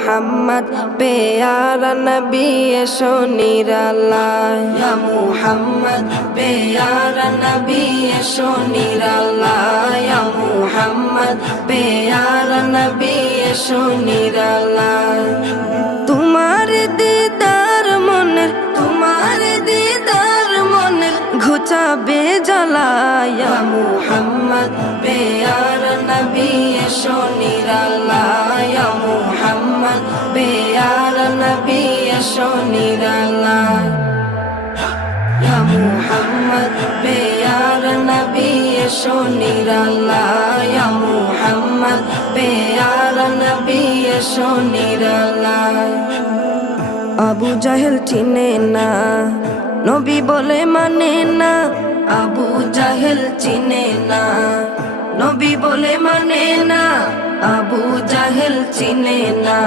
মুহাম্মদ প্যারা নবী এসো নিরালায় ইয়া মুহাম্মদ প্যারা নবী এসো নিরালায় ইয়া মুহাম্মদ প্যারা নবী এসো নিরালায় তোমার দিদার মনের ঘুচাবে জ্বালায় ইয়া মুহাম্মদ প্যারা নবী এসো নিরালায় ইয়া মুহাম্মদ প্যারা নবী এসো নিরালায় ইয়া মুহাম্মদ প্যারা নবী এসো নিরালায় ইয়া মুহাম্মদ প্যারা নবী এসো নিরালায় আবু জাহেল চিনে না নবী বলে মানে না আবু জাহেল চিনে না নবী বলে মানে না আবু জাহেল চিনে না